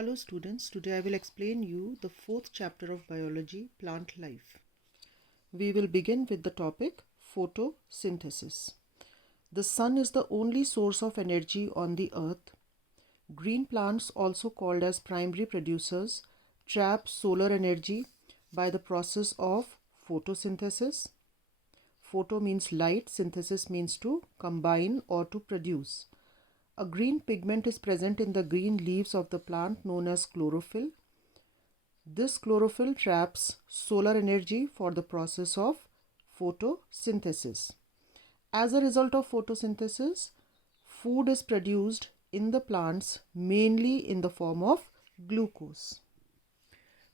Hello students, today I will explain you the fourth chapter of biology, plant life. We will begin with the topic photosynthesis. The sun is the only source of energy on the earth. Green plants, also called as primary producers, trap solar energy by the process of photosynthesis. Photo means light, synthesis means to combine or to produce. A green pigment is present in the green leaves of the plant known as chlorophyll. This chlorophyll traps solar energy for the process of photosynthesis. As a result of photosynthesis, food is produced in the plants mainly in the form of glucose.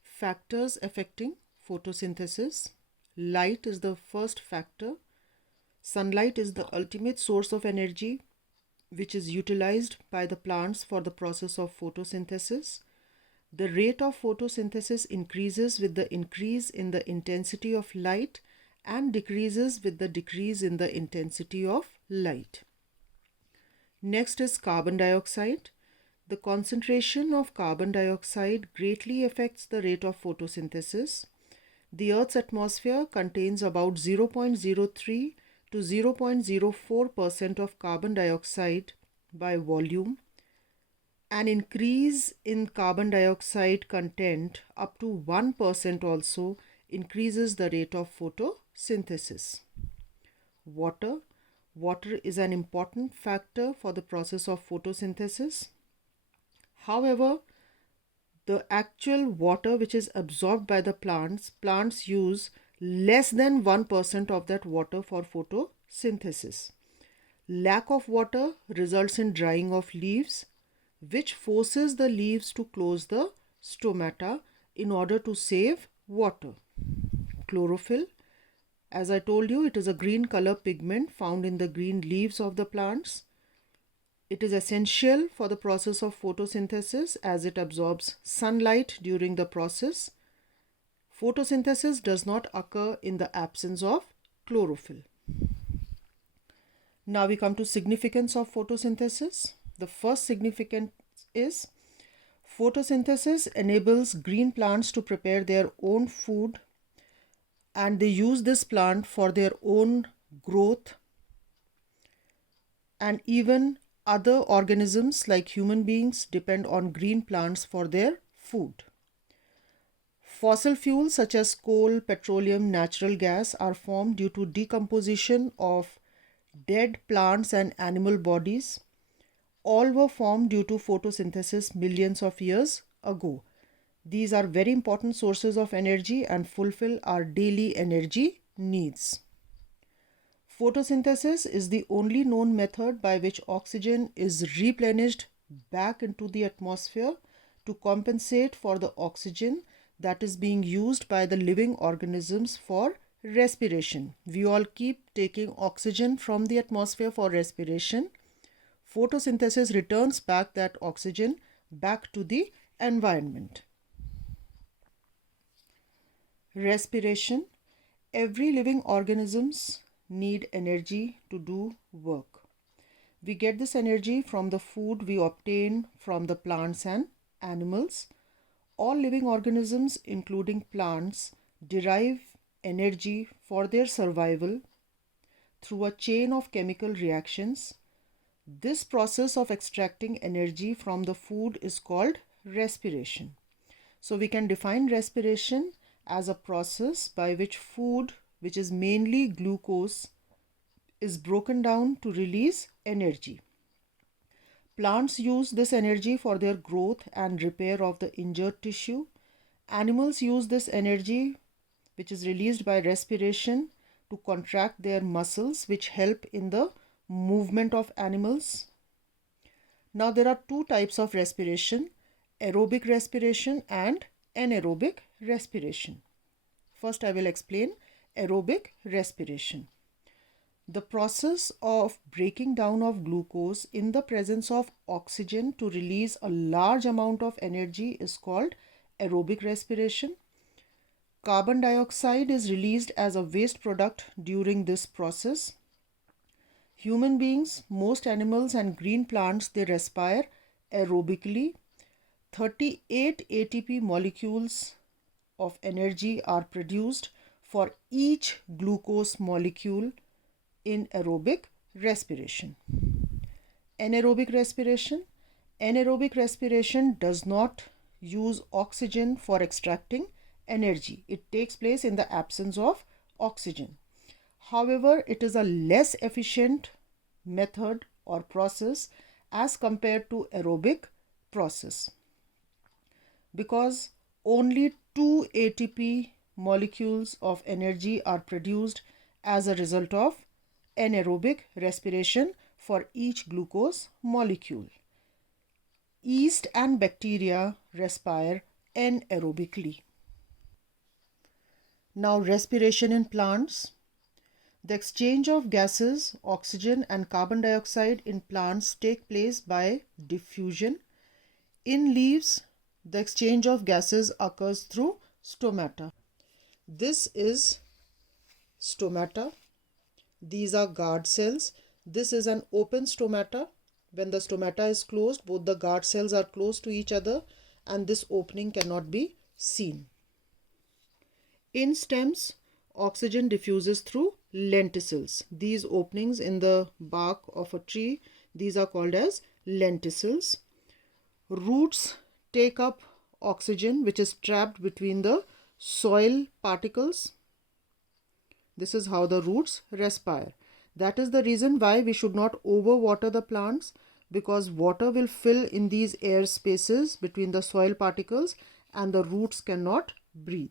Factors affecting photosynthesis. Light is the first factor. Sunlight is the ultimate source of energy which is utilized by the plants for the process of photosynthesis. The rate of photosynthesis increases with the increase in the intensity of light and decreases with the decrease in the intensity of light. Next is carbon dioxide. The concentration of carbon dioxide greatly affects the rate of photosynthesis. The Earth's atmosphere contains about 0.03 to 0.04% of carbon dioxide by volume. An increase in carbon dioxide content up to 1% also increases the rate of photosynthesis. Water. Water is an important factor for the process of photosynthesis. However, the actual water which is absorbed by the plants use less than 1% of that water for photosynthesis. Lack of water results in drying of leaves, which forces the leaves to close the stomata in order to save water. Chlorophyll, as I told you, it is a green color pigment found in the green leaves of the plants. It is essential for the process of photosynthesis as it absorbs sunlight during the process. Photosynthesis does not occur in the absence of chlorophyll. Now we come to significance of photosynthesis. The first significance is photosynthesis enables green plants to prepare their own food, and they use this plant for their own growth, and even other organisms like human beings depend on green plants for their food. Fossil fuels such as coal, petroleum, natural gas are formed due to decomposition of dead plants and animal bodies. All were formed due to photosynthesis millions of years ago. These are very important sources of energy and fulfill our daily energy needs. Photosynthesis is the only known method by which oxygen is replenished back into the atmosphere to compensate for the oxygen that is being used by the living organisms for respiration. We all keep taking oxygen from the atmosphere for respiration. Photosynthesis returns back that oxygen back to the environment. Respiration. Every living organisms need energy to do work. We get this energy from the food we obtain from the plants and animals. All living organisms, including plants, derive energy for their survival through a chain of chemical reactions. This process of extracting energy from the food is called respiration. So we can define respiration as a process by which food, which is mainly glucose, is broken down to release energy. Plants use this energy for their growth and repair of the injured tissue. Animals use this energy, which is released by respiration, to contract their muscles, which help in the movement of animals. Now there are two types of respiration: aerobic respiration and anaerobic respiration. First, I will explain aerobic respiration. The process of breaking down of glucose in the presence of oxygen to release a large amount of energy is called aerobic respiration. Carbon dioxide is released as a waste product during this process. Human beings, most animals and green plants, they respire aerobically. 38 ATP molecules of energy are produced for each glucose molecule in aerobic respiration. Anaerobic respiration. Anaerobic respiration does not use oxygen for extracting energy. It takes place in the absence of oxygen. However, it is a less efficient method or process as compared to aerobic process, because only 2 ATP molecules of energy are produced as a result of anaerobic respiration for each glucose molecule. Yeast and bacteria respire anaerobically. Now, respiration in plants. The exchange of gases, oxygen and carbon dioxide in plants take place by diffusion. In leaves, the exchange of gases occurs through stomata. This is stomata. These are guard cells. This is an open stomata. When the stomata is closed, both the guard cells are close to each other and this opening cannot be seen. In stems, oxygen diffuses through lenticels. These openings in the bark of a tree, these are called as lenticels. Roots take up oxygen which is trapped between the soil particles. This is how the roots respire. That is the reason why we should not overwater the plants, because water will fill in these air spaces between the soil particles and the roots cannot breathe.